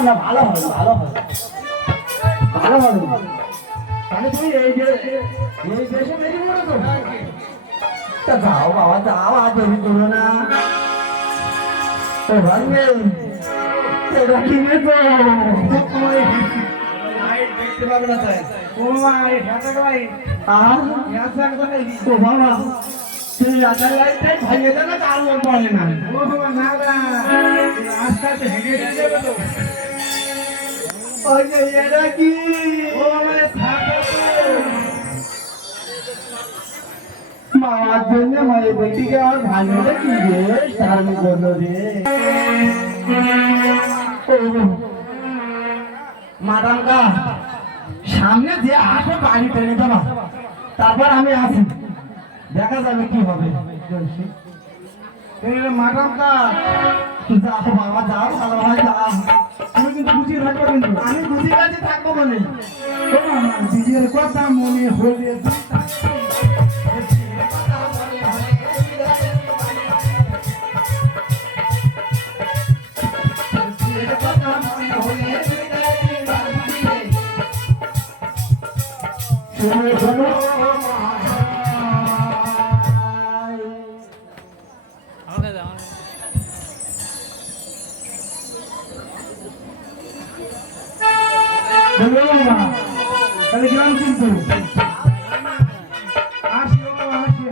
না ভালো হবে ভালো হবে ভালো হবে তাহলে তুমি এই দেশে বেরিয়ে পড়ো তো তা যাও বাবা যাও আর দেরি করো না তো ভাঙে এটা কিনে তো দেখতে পাবে না তাই ও ভাই হাতে ভাই ও বাবা তুই রাজা লাইতে ভাইয়ে দেবে তার মন পড়ে না ও বাবা না না রাস্তাতে হেঁটে যাবে তো ওই যে এটা কি ও মানে থাকে মার জন্য মায়ের বেটিকে আর ভাঙলে কি রে সারণ করলো রে মাদামকা সামনে যে আসে বাড়ি টেনে দেবা তারপর আমি আসি দেখা যাবে কি হবে মাদামকা যাও বাবা যাও ভালো ভাই যাও তুমি কিন্তু বুঝিয়ে থাকবো কিন্তু আমি বুঝিয়ে কাছে থাকবো মানে বিজয়ের কথা মনে হলে তাহলে গ্রাম কিন্তু আসি আসি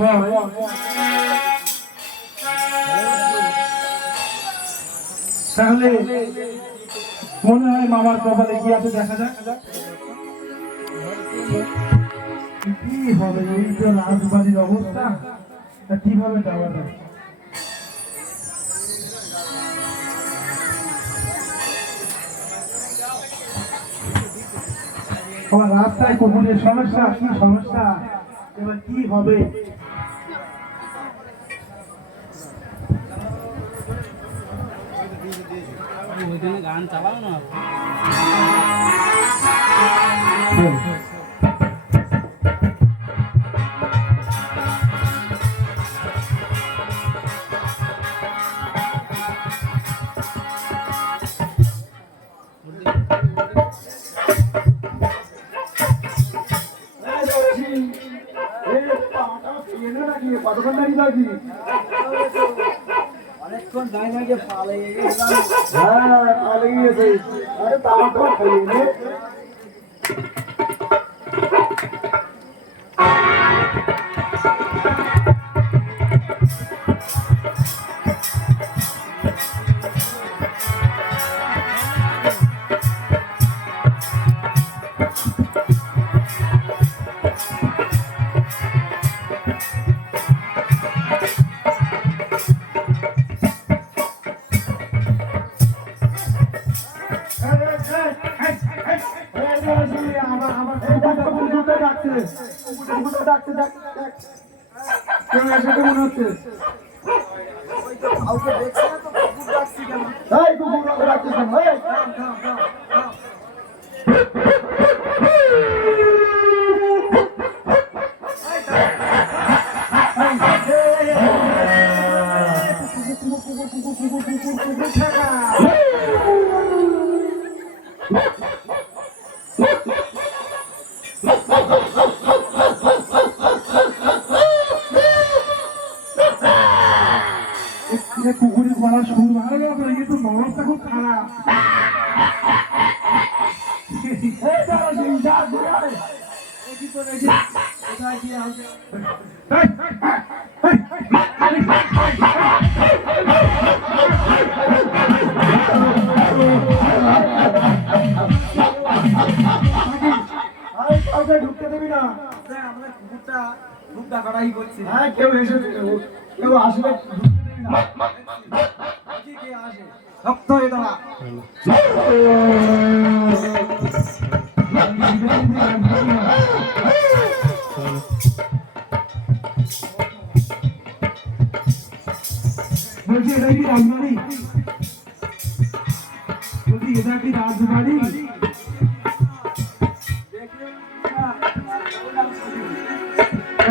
হ্যাঁ তাহলে মনে হয় মামার কপালে কি আছে দেখা যাক কি হবে এই তো রাজবাড়ির অবস্থা কিভাবে যাওয়া যায় আমার রাস্তায় কুকুরের সমস্যা কি সমস্যা এবার কি হবে গান চালাও না কতক্ষণ দাঁড়িয়ে থাকি অনেকক্ষণ দাঁড়িয়ে গিয়ে পালে হ্যাঁ পালে গিয়েছে আরে তামাটা খাইয়ে ডাকছে দেখ দেখ কেউ এসে মনে হচ্ছে কাউকে দেখছি না তো কুকুর ডাকছি কেন? এই কুকুর ডাকছিস কেন? এই থাম থাম থাম থাম। কুকুরের গলা সুর ভালো লাগলো কিন্তু নরমটা খুব খারাপ ঢুকতে দেবি না আমরা কুকুরটা খুব ডাকাডাকি করছি। হ্যাঁ কেউ এসে কেউ আসলে কে আসে? শক্ত হয়ে দাঁড়া। বলছি এটা কি রাজবাড়ি? বলছি এটা কি রাজবাড়ি?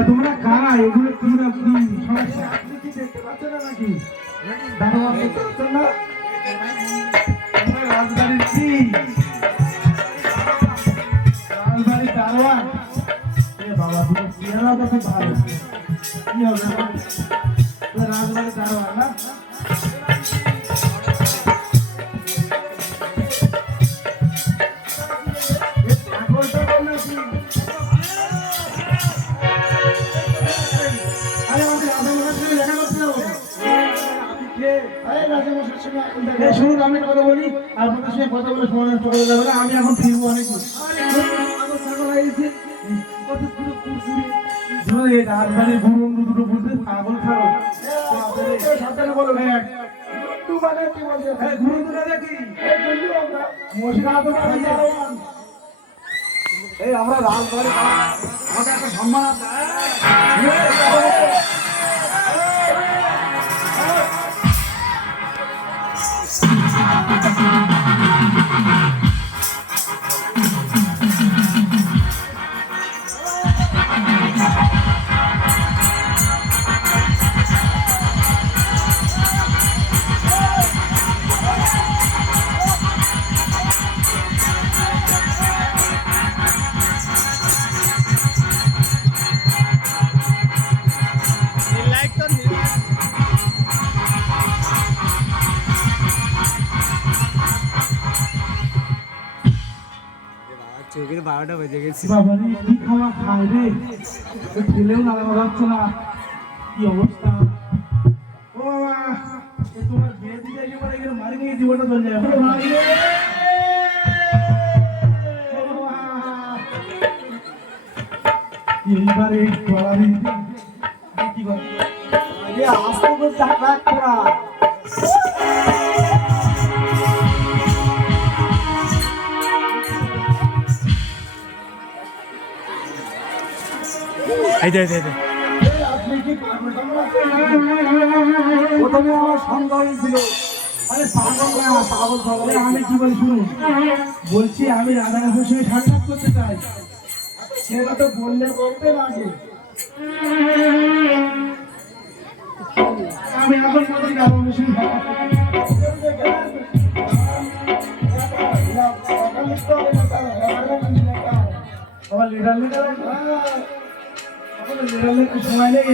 তোমরা কারা? এগুলো কি না কি সমস্যা? আপনি কি দেখতে পাচ্ছেন না নাকি? দাঁড়াও, আপনি দেখতে পাচ্ছেন না? তোমরা রাজবাড়ির কি? রাজবাড়ির দারোয়ান? এ বাবা, তুমি চেহারাটা খুব ভালো। কি হবে? তোমরা রাজবাড়ির দারোয়ান না? ছাগলটা বললে কি? শুনুন, আমি কথা বলি আপনাদের সঙ্গে কথা বলে সময় নষ্ট করে যাবে না। আমি এখন ফিরবো অনেক রাজবাড়ির গুরু দুটো বুঝতে পাগল খাও সাবধানে বলো গুরু দুটো দেখি এই আমরা রাজবাড়ি আমাদের একটা সম্মান আছে। চোখের 12টা বেজে গেছে। বাবা রে, কি খাওয়া খায় রে, খেলেও নাড়ানো যাচ্ছে না, কি অবস্থা। ও বাবা, তোমার বিয়ে দিতে একেবারে এখানে মারি নিয়ে জীবনটা চলে যায়। এইবারে গলা দিতে কি করে আস্তে করে ডাকা করা প্রথমে আমার সন্দেহ হয়েছিল। আরে পাগল না, পাগল পাগল। আমি কি বলি শুনুন, বলছি আমি রাধানাথের সঙ্গে সাক্ষাৎ করতে চাই। সেটা তো বললে বলতেন আগে। আমি এখন বলছি রাধানাথের সঙ্গে আমার লিডার লিডার সময় নেই।